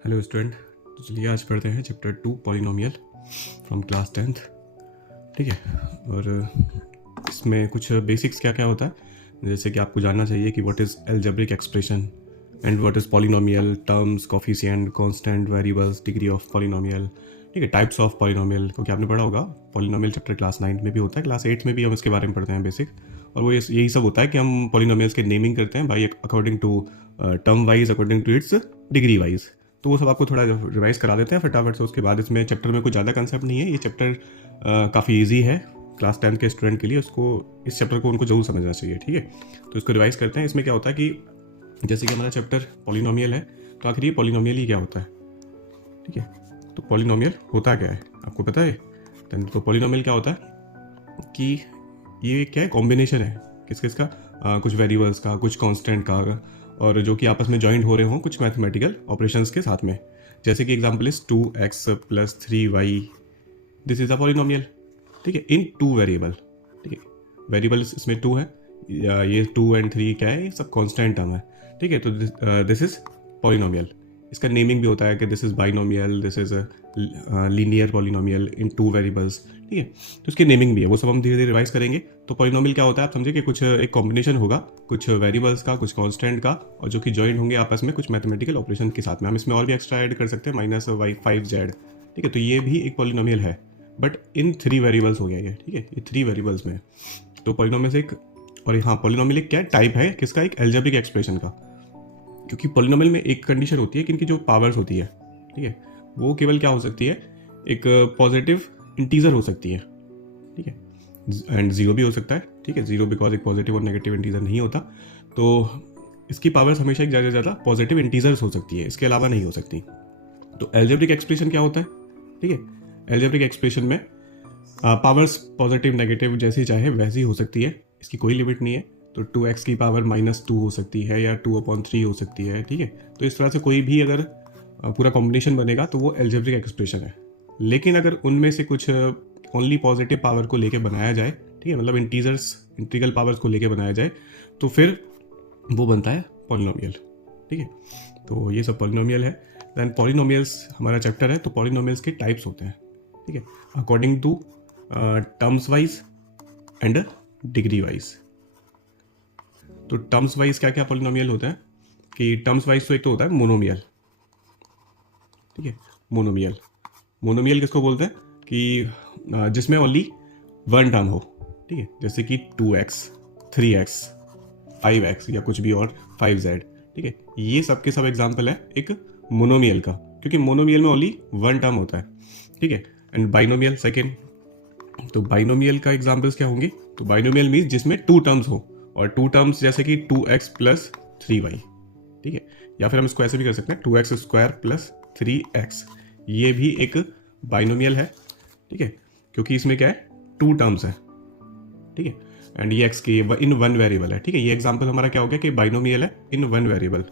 Hello student. तो चलिए आज पढ़ते हैं chapter 2 polynomial from class 10th। ठीक है। और इसमें कुछ बेसिक्स क्या क्या होता है, जैसे कि आपको जानना चाहिए कि what is algebraic expression and what is polynomial, terms, coefficient, constant, variables, degree of polynomial. ठीक है, टाइप्स ऑफ पॉलिनोमियल, क्योंकि आपने पढ़ा होगा पॉलिनोमियल चैप्टर क्लास 9 में भी होता है, क्लास 8 में भी हम इसके बारे में पढ़ते हैं बेसिक। और वो यही सब होता है कि हम पॉलिनोमियल्स के नेमिंग करते हैं by according to term wise, according to its degree wise. तो वो सब आपको थोड़ा रिवाइज करा देते हैं फटाफट से। उसके बाद इसमें चैप्टर में कुछ ज़्यादा कंसेप्ट नहीं है, ये चैप्टर काफ़ी इजी है क्लास 10 के स्टूडेंट के लिए। उसको इस चैप्टर को उनको जरूर समझना चाहिए। ठीक है, तो इसको रिवाइज करते हैं। इसमें क्या होता है कि जैसे कि हमारा चैप्टर पॉलिनोमियल है, तो आखिर ये पॉलिनोमियल ही क्या होता है। ठीक है, तो पॉलिनोमियल होता क्या है आपको पता है। तो पॉलिनोमियल क्या होता है कि ये क्या है, कॉम्बिनेशन है किस किस का, कुछ वेरिएबल्स का, कुछ कांस्टेंट का, और जो कि आपस में जॉइंट हो रहे हों कुछ मैथमेटिकल ऑपरेशंस के साथ में। जैसे कि example is 2x + 3y, this is a polynomial. ठीक है, इन 2 वेरिएबल। ठीक है, वेरिएबल इसमें 2 है, ये 2 और 3 क्या है, ये सब कांस्टेंट टर्म है। ठीक है, तो दिस इज पॉलिनोमियल। इसका नेमिंग भी होता है कि this is binomial, this is linear polynomial in 2 variables. ठीक है, तो इसकी नेमिंग भी है, वो सब हम धीरे धीरे रिवाइज करेंगे। तो पॉलिनोमियल क्या होता है आप समझे कि कुछ एक कॉम्बिनेशन होगा कुछ वेरिएबल्स का, कुछ कांस्टेंट का, और जो कि जॉइन होंगे आपस में कुछ मैथमेटिकल ऑपरेशन के साथ में। हम इसमें और भी एक्स्ट्रा ऐड कर सकते हैं, -y5z। ठीक है, तो ये भी एक पॉलिनोमियल है, बट इन 3 वेरिएबल्स हो गया ये। ठीक है, ये 3 वेरिएबल्स में। तो पॉलिनोमियल एक, और हाँ पॉलिनोमियल एक क्या टाइप है किसका, एक एल्जेब्रिक एक्सप्रेशन का। क्योंकि पॉलिनोमियल में एक कंडीशन होती है कि इनकी जो पावर्स होती है, ठीक है, वो केवल क्या हो सकती है, एक पॉजिटिव इंटीजर हो सकती है। ठीक है, एंड जीरो भी हो सकता है। ठीक है, जीरो बिकॉज एक पॉजिटिव और नेगेटिव इंटीजर नहीं होता, तो इसकी पावर्स हमेशा एक ज़्यादा से ज़्यादा पॉजिटिव इंटीजर्स हो सकती है, इसके अलावा नहीं हो सकती। तो एल्जेब्रिक एक्सप्रेशन क्या होता है। ठीक है, एल्जेब्रिक एक्सप्रेशन में पावर्स पॉजिटिव नेगेटिव जैसी चाहे वैसी हो सकती है, इसकी कोई लिमिट नहीं है। तो 2x की पावर -2 हो सकती है या 2/3 हो सकती है। ठीक है, तो इस तरह से कोई भी अगर पूरा कॉम्बिनेशन बनेगा तो वो एल्जेब्रिक एक्सप्रेशन है। लेकिन अगर उनमें से कुछ ओनली पॉजिटिव पावर को लेके बनाया जाए, ठीक है, मतलब इंटीग्रल पावर्स को लेके बनाया जाए, तो फिर वो बनता है पॉलिनोमियल। ठीक है, तो ये सब पॉलिनोमियल है। देन पॉलिनोमियल्स हमारा चैप्टर है, तो पॉलिनोमियल्स के टाइप्स होते हैं। ठीक है, according to terms wise and degree wise. तो टर्म्स वाइज क्या क्या पॉलिनोमियल होता है कि टर्म्स वाइज तो एक तो होता है मोनोमियल। ठीक है, मोनोमियल, मोनोमियल किसको बोलते हैं कि जिसमें ओनली वन टर्म हो। ठीक है, जैसे कि 2x, 3x, 5x या कुछ भी और 5z। ठीक है, ये सब के सब एग्जाम्पल है एक मोनोमियल का, क्योंकि मोनोमियल में ओनली वन टर्म होता है। ठीक है, एंड बाइनोमियल सेकेंड। तो बाइनोमियल का एग्जाम्पल्स क्या होंगे, तो बाइनोमियल मीन्स जिसमें 2 टर्म्स हो, और 2 टर्म्स जैसे कि 2x + 3y। ठीक है, या फिर हम इसको ऐसे भी कर सकते हैं 2x² + 3x, ये भी एक बाइनोमियल है। ठीक है, क्योंकि इसमें क्या है, 2 टर्म्स है। ठीक है, एंड ये x की इन 1 वेरिएबल है। ठीक है, ये एग्जाम्पल हमारा क्या हो गया कि बाइनोमियल है इन 1 वेरिएबल,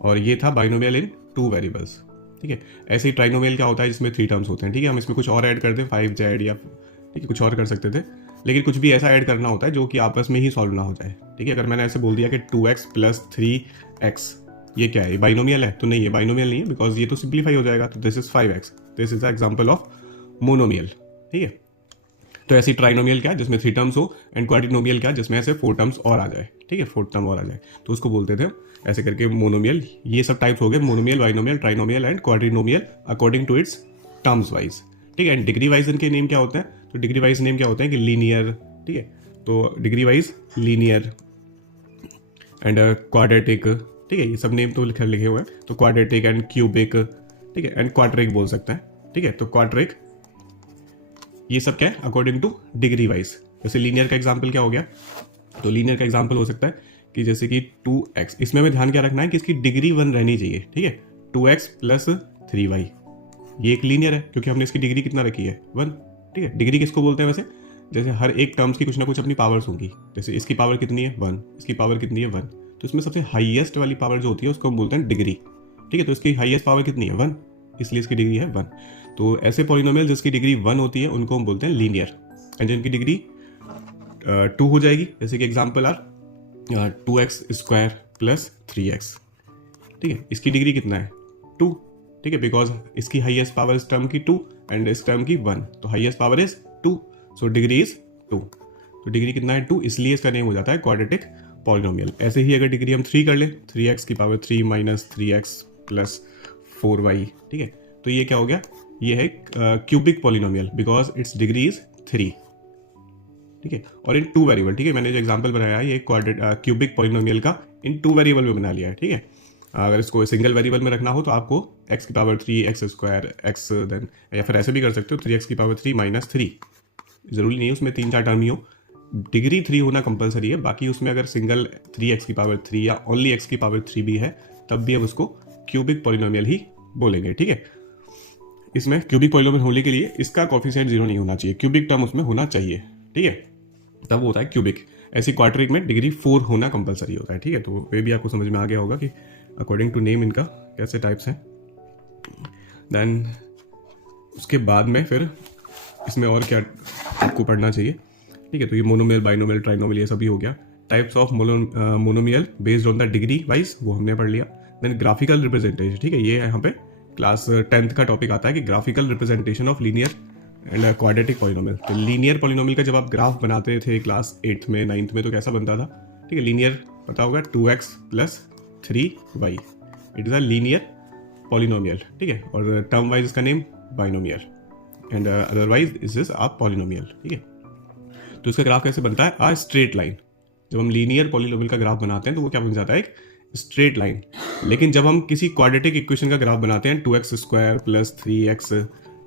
और ये था बाइनोमियल इन 2 वेरिएबल्स। ठीक है, ऐसे ही ट्राइनोमियल क्या होता है जिसमें 3 टर्म्स होते हैं। ठीक है, हम इसमें कुछ और ऐड कर दें 5z या ठीक है कुछ और कर सकते थे, लेकिन कुछ भी ऐसा ऐड करना होता है जो कि आपस में ही सॉल्व ना हो जाए। ठीक है, अगर मैंने ऐसे बोल दिया कि 2x + 3x, ये क्या है, ये बाइनोमियल है, तो नहीं, ये बाइनोमियल नहीं है, बिकॉज ये तो सिंप्लीफाई हो जाएगा। तो this is 5x, this is the example of monomial. ठीक है, तो ऐसी ट्राइनोमियल क्या जिसमें 3 टर्म्स हो, एंड क्वाड्रिनोमियल क्या जिसमें ऐसे 4 टर्म्स और आ जाए। ठीक है, 4 टर्म और आ जाए, तो उसको बोलते थे ऐसे करके मोनोमियल। ये सब टाइप्स हो गए, monomial, binomial, trinomial and quadrinomial according to its terms wise. ठीक है, एंड डिग्री वाइज इनके नेम क्या होते हैं, तो डिग्री वाइज नेम क्या होते हैं कि लीनियर। ठीक है, तो degree wise linear and quadratic. ठीक है, ये सब नेम तो लिखे हुए हैं, तो क्वाड्रेटिक एंड क्यूबिक। ठीक है, एंड क्वाड्रिक बोल सकते हैं। ठीक है, तो क्वाड्रिक, ये सब क्या है अकॉर्डिंग टू डिग्री वाइज। जैसे लीनियर का एग्जाम्पल क्या हो गया, तो लीनियर का एग्जाम्पल हो सकता है कि जैसे कि 2x, इसमें हमें ध्यान क्या रखना है कि इसकी डिग्री 1 रहनी चाहिए। ठीक है, 2x + 3y, ये एक लीनियर है क्योंकि हमने इसकी डिग्री कितना रखी है, 1। ठीक है, डिग्री किसको बोलते हैं वैसे, जैसे हर एक टर्म्स की कुछ ना कुछ अपनी पावर्स होंगी। जैसे इसकी पावर कितनी है, 1, इसकी पावर कितनी है, 1, तो इसमें सबसे हाईएस्ट वाली पावर जो होती है उसको हम बोलते हैं डिग्री। ठीक है, तो इसकी हाईएस्ट पावर कितनी है, 1, इसलिए इसकी डिग्री है 1। तो ऐसे पॉलिनोमियल जिसकी डिग्री 1 होती है उनको हम बोलते हैं लीनियर, एंड जिनकी डिग्री 2 हो जाएगी, जैसे कि एग्जाम्पल आर 2x² + 3x। ठीक है, इसकी डिग्री कितना है, 2। ठीक है, बिकॉज इसकी हाईएस्ट पावर इस टर्म की 2 एंड इस टर्म की 1, तो highest power is 2, so degree is 2। तो डिग्री कितना है 2, इसलिए इसका नेम हो जाता है क्वाड्रेटिक पॉलिनोमियल। ऐसे ही अगर डिग्री हम 3 कर ले, 3x की power 3 minus 3x plus 4y, ठीक है, तो ये क्या हो गया, ये है cubic polynomial because it's degree is 3, ठीक है, और इन 2 वेरिएबल, ठीक है, मैंने जो एग्जांपल बनाया है ये क्यूबिक पॉलिनोमियल का इन 2 वेरिएबल में बना लिया है, ठीक है। अगर इसको सिंगल वेरिएबल में रखना हो तो आपको x की power 3 x square x then, या फिर ऐसे भी कर सकते हो 3x की पावर 3 माइनस 3, जरूरी नहीं उसमें 3-4 टर्म ही हो, डिग्री 3 होना कंपलसरी है। बाकी उसमें अगर सिंगल 3x की पावर 3 या ओनली x की पावर 3 भी है तब भी हम उसको क्यूबिक पॉलिनोमियल ही बोलेंगे, ठीक है। इसमें क्यूबिक पॉलिनोमियल होने के लिए इसका कोफिशिएंट 0 नहीं होना चाहिए, क्यूबिक टर्म उसमें होना चाहिए, ठीक है, तब होता है क्यूबिक। ऐसी क्वाड्रेटिक में डिग्री 4 होना कंपलसरी होता है, ठीक है। तो वे भी आपको समझ में आ गया होगा कि अकॉर्डिंग टू नेम इनका कैसे टाइप्स हैं। देन उसके बाद में फिर इसमें और क्या आपको पढ़ना चाहिए, ठीक है, तो ये मोनोमियल, बाइनोमियल, ट्राइनोमियल ये सभी हो गया। Types of monomial based on the degree wise, वो हमने पढ़ लिया। देन ग्राफिकल रिप्रेजेंटेशन, ठीक है, ये यहाँ पे क्लास 10th का टॉपिक आता है कि graphical representation of linear and quadratic polynomial. तो लीनियर पॉलिनोमियल का जब आप ग्राफ बनाते थे क्लास 8th में 9th में तो कैसा बनता था, ठीक है, लीनियर पता होगा 2x plus 3y, it is a linear polynomial, ठीक है, और टर्म वाइज इसका name binomial and otherwise is is a polynomial, ठीक है। तो इसका ग्राफ कैसे बनता है, आ स्ट्रेट लाइन। जब हम लीनियर पॉलिनोमियल का ग्राफ बनाते हैं तो वो क्या बन जाता है, एक स्ट्रेट लाइन। लेकिन जब हम किसी क्वाड्रेटिक इक्वेशन का ग्राफ बनाते हैं 2x स्क्वायर प्लस 3x,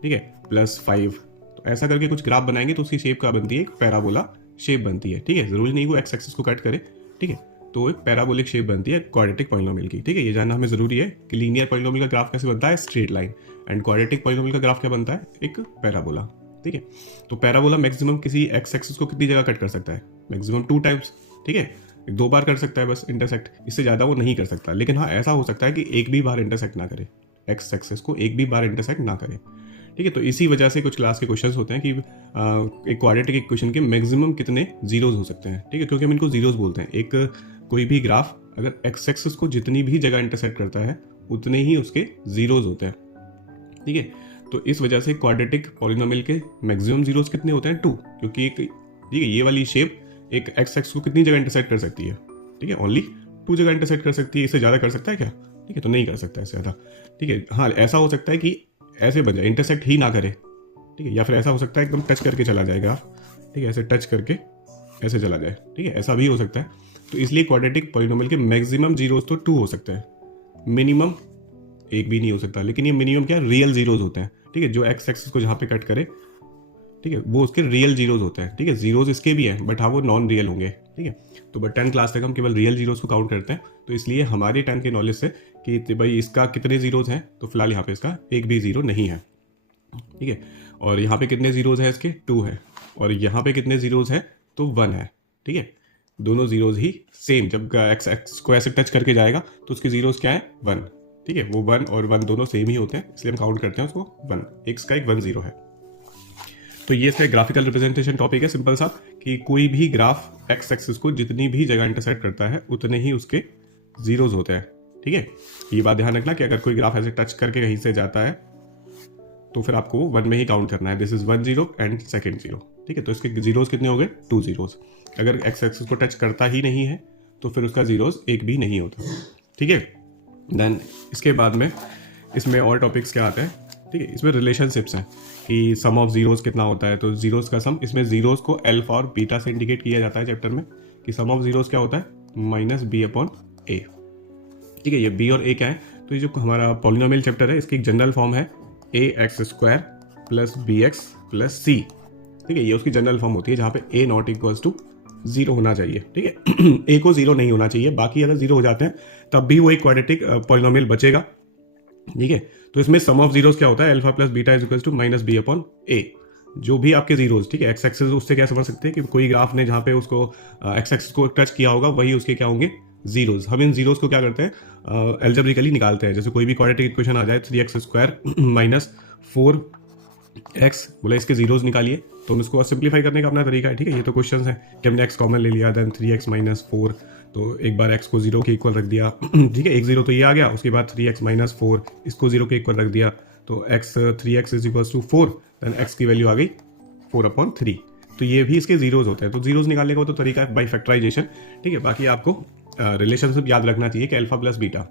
ठीक है, प्लस 5, तो ऐसा करके कुछ ग्राफ बनाएंगे तो उसकी शेप क्या बनती है, एक पैराबोला शेप बनती है, ठीक है। जरूरी नहीं वो एक्स एक्सिस को कट करे, ठीक है, तो एक पैराबोलिक शेप बनती है क्वाड्रेटिक पॉलिनोमियल की, ठीक है। ये जानना हमें जरूरी है कि लीनियर पॉलिनोमियल का ग्राफ कैसे बनता है, straight line, and quadratic polynomial का ग्राफ क्या बनता है, एक पैराबोला, ठीक है। तो पैराबोला मैक्सिमम किसी एक्स एक्सिस को कितनी जगह कट कर सकता है, मैक्सिमम 2 टाइम्स, ठीक है, 2 बार कर सकता है बस इंटरसेक्ट, इससे ज़्यादा वो नहीं कर सकता। लेकिन हाँ, ऐसा हो सकता है कि एक भी बार इंटरसेक्ट ना करे, एक्स एक्सिस को एक भी बार इंटरसेक्ट ना करे, ठीक है। तो इसी वजह से कुछ क्लास के क्वेश्चंस होते हैं कि एक क्वाड्रेटिक इक्वेशन के मैक्सिमम कितने जीरोज हो सकते हैं, ठीक है, क्योंकि हम इनको जीरोज बोलते हैं। एक कोई भी ग्राफ अगर एक्स एक्सिस को जितनी भी जगह इंटरसेक्ट करता है उतने ही उसके जीरोज होते हैं, ठीक है। तो इस वजह से क्वाड्रेटिक पॉलिनोमियल के मैक्सिमम जीरोज कितने होते हैं, 2, क्योंकि एक, ठीक है, ये वाली शेप एक एक्स एक्स को कितनी जगह इंटरसेक्ट कर सकती है, ठीक है, ओनली 2 जगह इंटरसेक्ट कर सकती है, इससे ज़्यादा कर सकता है क्या, ठीक है, तो नहीं कर सकता इससे ज़्यादा, ठीक है। हाँ, ऐसा हो सकता है कि ऐसे बन जाए, इंटरसेक्ट ही ना करे, ठीक है, या फिर ऐसा हो सकता है एकदम टच करके चला जाएगा, ठीक है, ऐसे टच करके ऐसे चला जाए, ठीक है, ऐसा भी हो सकता है। तो इसलिए क्वाड्रेटिक पॉलिनोमियल के मैक्सिमम जीरोज तो 2 हो सकते हैं, मिनिमम 1 भी नहीं हो सकता। लेकिन ये मिनिमम क्या, रियल जीरोज होते हैं, ठीक है, जो एक्स एक्सिस को जहाँ पे कट करे, ठीक है, वो उसके रियल जीरोज होते हैं, ठीक है। जीरोज इसके भी हैं बट हाँ वो नॉन रियल होंगे, ठीक है। तो बट 10 क्लास तक हम केवल रियल जीरोज को काउंट करते हैं, तो इसलिए हमारे 10 के नॉलेज से कि भाई इसका कितने जीरोज हैं, तो फिलहाल यहाँ पे इसका एक भी जीरो नहीं है, ठीक है। और यहाँ पे कितने जीरोज हैं इसके, 2 है, और यहाँ पे कितने जीरोज हैं, तो 1 है, ठीक है। दोनों जीरोज ही सेम, जब एक्स एक्स को ऐसे टच करके जाएगा तो उसके जीरोज क्या है, 1, ठीक है, वो 1 और 1 दोनों सेम ही होते हैं, इसलिए हम काउंट करते हैं उसको 1, एक्स का एक 1 0 है। तो ये इसका ग्राफिकल रिप्रेजेंटेशन टॉपिक है, सिंपल सा, कि कोई भी ग्राफ एक्स एक्सिस को जितनी भी जगह इंटरसेक्ट करता है उतने ही उसके जीरोज होते हैं, ठीक है। ये बात ध्यान रखना कि अगर कोई ग्राफ ऐसे टच करके कहीं से जाता है तो फिर आपको 1 में ही काउंट करना है, दिस इज 1 0 एंड सेकेंड 0, ठीक है। तो इसके जीरोज कितने हो गए, 2 जीरोज। अगर एक्स एक्सिस को टच करता ही नहीं है तो फिर उसका जीरोज एक भी नहीं होता, ठीक है। देन इसके बाद में इसमें और टॉपिक्स क्या आते हैं, ठीक है, इसमें रिलेशनशिप्स हैं कि सम ऑफ जीरोज कितना होता है, तो जीरोज का सम, इसमें जीरोज को अल्फा और बीटा से इंडिकेट किया जाता है चैप्टर में, कि सम ऑफ जीरोज क्या होता है, -b/a, ठीक है। ये b और a क्या है, तो ये जो हमारा पॉलिनोमियल चैप्टर है इसकी एक जनरल फॉर्म है ax² + bx + c, ठीक है, ये उसकी जनरल फॉर्म होती है जहाँ पे a ≠ 0 होना चाहिए, ठीक है। a को 0 नहीं होना चाहिए, बाकी अगर 0 हो जाते हैं तब भी वो एक क्वाड्रेटिक पॉलिनोमियल बचेगा, ठीक है। तो इसमें सम ऑफ जीरोज क्या होता है, अल्फा + बीटा = -b/a, जो भी आपके जीरोज, ठीक है, एक्स एक्सिस, उससे क्या समझ सकते हैं कि कोई ग्राफ ने जहाँ पे उसको एक्स एक्सिस को टच किया होगा वही उसके क्या होंगे, जीरोज। हम इन जीरोज को क्या करते हैं, एल्जेब्रिकली निकालते हैं। जैसे कोई भी क्वाड्रेटिक इक्वेशन आ जाए 3x² - 4x, बोला इसके जीरोज निकालिए, तो हम इसको सिंप्लीफाई करने का अपना तरीका है, ठीक है। ये तो क्वेश्चन है कि हमने x कॉमन ले लिया, देन 3x - 4, तो एक बार x को 0 के इक्वल रख दिया, ठीक है, एक 0 तो ये आ गया, उसके बाद 3x माइनस 4 इसको 0 के इक्वल रख दिया, तो x 3x is equal to 4, then x की वैल्यू आ गई 4/3। तो ये भी इसके जीरोज होते हैं, तो जीरोज निकालने का तो तरीका है बाई फैक्टराइजेशन, ठीक है। बाकी आपको रिलेशनशिप याद रखना चाहिए कि alpha plus beta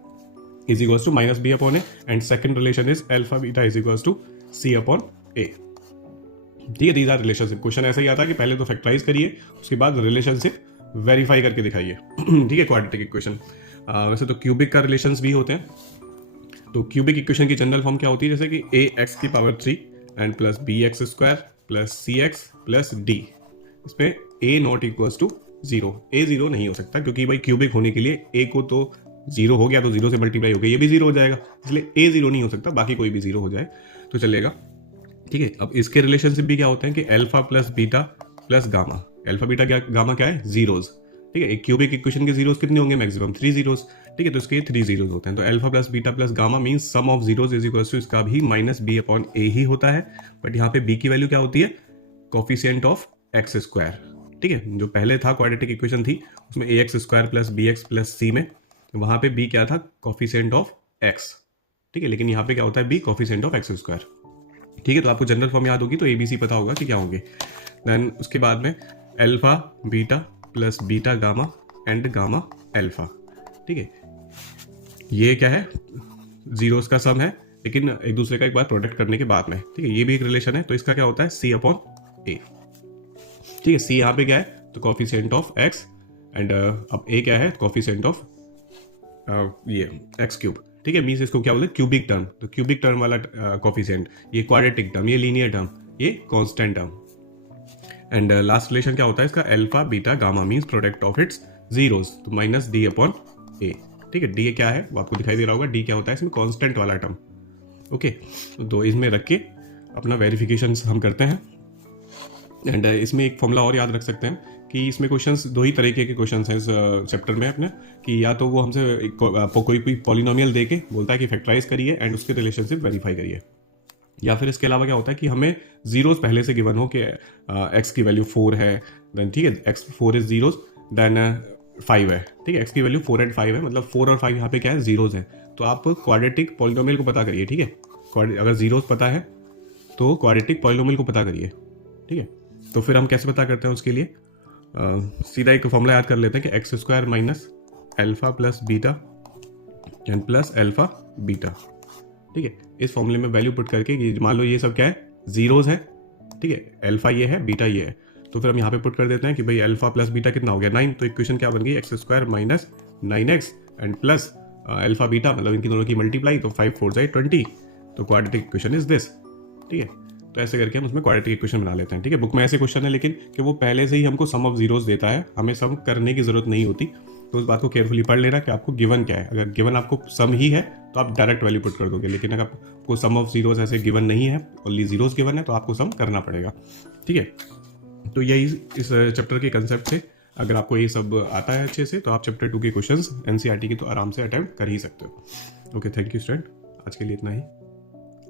is equals to minus B upon A, and second relation is alpha beta is equals to C upon A, ठीक है। These our relationship. क्वेश्चन ऐसा ही आता है कि पहले तो फैक्टराइज करिए, उसके बाद रिलेशनशिप वेरीफाई करके दिखाइए, ठीक है, क्वाड्रेटिक इक्वेशन। वैसे तो क्यूबिक का रिलेशंस भी होते हैं। तो क्यूबिक इक्वेशन की जनरल फॉर्म क्या होती है, जैसे कि ए एक्स की power 3 and plus B x square plus c x plus d, इसमें a not equals to 0। A 0 नहीं हो सकता, क्योंकि भाई क्यूबिक होने के लिए ए को तो 0 हो गया तो 0 से मल्टीप्लाई हो गया, ये भी 0 हो जाएगा, इसलिए ए 0 नहीं हो सकता, बाकी कोई भी 0 हो जाए तो चलेगा, ठीक है। अब इसके रिलेशनशिप भी क्या होते हैं कि alpha plus beta plus gamma. Alpha beta क्या, गामा क्या है, जीरोज, ठीक है। एक क्यूबिक इक्वेशन के जीरोज कितने होंगे, मैक्सिमम 3 जीरोज, ठीक है। तो इसके 3 जीरोज होते हैं। तो alpha plus beta plus gamma means sum of zeros is equal to, इसका भी माइनस बी अपॉन ए ही होता है, बट यहाँ पे बी की वैल्यू क्या होती है, कोफिशिएंट ऑफ एक्स स्क्वायर, ठीक है। जो पहले था क्वाड्रेटिक इक्वेशन थी उसमें A X square plus B X plus C में, वहां पे बी क्या था, कोफिशिएंट ऑफ एक्स, ठीक है। लेकिन यहाँ पे क्या होता है, b coefficient of x square, ठीक है। तो आपको जनरल फॉर्म याद होगी तो एबीसी पता होगा कि क्या होंगे। देन उसके बाद में alpha beta plus beta gamma and gamma alpha, ठीक है। ये क्या है, जीरोस का सम है, लेकिन एक दूसरे का एक बार प्रोडक्ट करने के बाद में, ठीक है। ये भी एक रिलेशन है, तो इसका क्या होता है, सी अपॉन ए, ठीक है। सी यहाँ पे क्या है, तो कोफिशिएंट ऑफ एक्स, एंड अब ए क्या है, कोफिशिएंट ऑफ ये एक्स क्यूब, ठीक है। मीन्स इसको क्या बोलते हैं, क्यूबिक टर्म। तो क्यूबिक टर्म वाला कोफिशिएंट, ये क्वाड्रेटिक टर्म, ये लीनियर टर्म, ये constant term. And last relation क्या होता है इसका, alpha beta gamma means product of its zeros, तो माइनस डी अपॉन ए, ठीक है। डी क्या है वो आपको दिखाई दे रहा होगा, डी क्या होता है इसमें, कांस्टेंट वाला टर्म, ओके। तो इसमें रख के अपना वेरिफिकेशन हम करते हैं। एंड इसमें एक फॉर्मूला और याद रख सकते हैं कि इसमें क्वेश्चंस दो ही तरीके के क्वेश्चंस हैं इस चैप्टर में अपने, कि या तो वो हमसे कोई पॉलिनोमियल दे के बोलता है कि फैक्टराइज करिए एंड उसके रिलेशनशिप वेरीफाई करिए, या फिर इसके अलावा क्या होता है कि हमें जीरोस पहले से गिवन हो कि एक्स की वैल्यू 4 है, देन ठीक है, एक्स 4 इज जीरोस, देन 5 है, ठीक है। एक्स की वैल्यू 4 एंड 5 है, मतलब 4 और 5 यहाँ पे क्या है, जीरोस है। तो आप क्वाड्रेटिक पॉलिनोमियल को पता करिए, ठीक है। अगर जीरोस पता है तो क्वाड्रेटिक पॉलिनोमियल को पता करिए, ठीक है। तो फिर हम कैसे पता करते हैं उसके लिए, सीधा एक फॉर्मूला याद कर लेते हैं कि x square minus alpha plus beta and plus alpha beta, ठीक है। इस फॉर्मूले में वैल्यू पुट करके, मान लो ये सब क्या है, जीरोज है, ठीक है। अल्फा ये है, बीटा ये है, तो फिर हम यहाँ पे पुट कर देते हैं कि भाई अल्फा प्लस बीटा कितना हो गया, 9। तो इक्वेशन क्या बन गई, x square minus 9x and plus alpha beta, मतलब इनकी दोनों की मल्टीप्लाई, तो 5 4 जाए 20, तो क्वाड्रेटिक इक्वेशन इज दिस, ठीक है। तो ऐसे करके हम उसमें क्वाड्रेटिक इक्वेशन बना लेते हैं, ठीक है। बुक में ऐसे क्वेश्चन है लेकिन कि वो पहले से ही हमको सम ऑफ जीरोस देता है, हमें सम करने की जरूरत नहीं होती। तो उस बात को केयरफुली पढ़ लेना कि आपको गिवन क्या है। अगर गिवन आपको सम ही है तो आप डायरेक्ट वैल्यू पुट कर दोगे, लेकिन अगर आपको सम ऑफ जीरोस ऐसे गिवन नहीं है, ओनली जीरोस गिवन है, तो आपको सम करना पड़ेगा, ठीक है। तो यही इस चैप्टर के कंसेप्ट से, अगर आपको ये सब आता है अच्छे से, तो आप चैप्टर 2 के क्वेश्चंस एनसीईआरटी की तो आराम से अटेम्प्ट कर ही सकते हो। ओके, थैंक यू स्टूडेंट, आज के लिए इतना ही।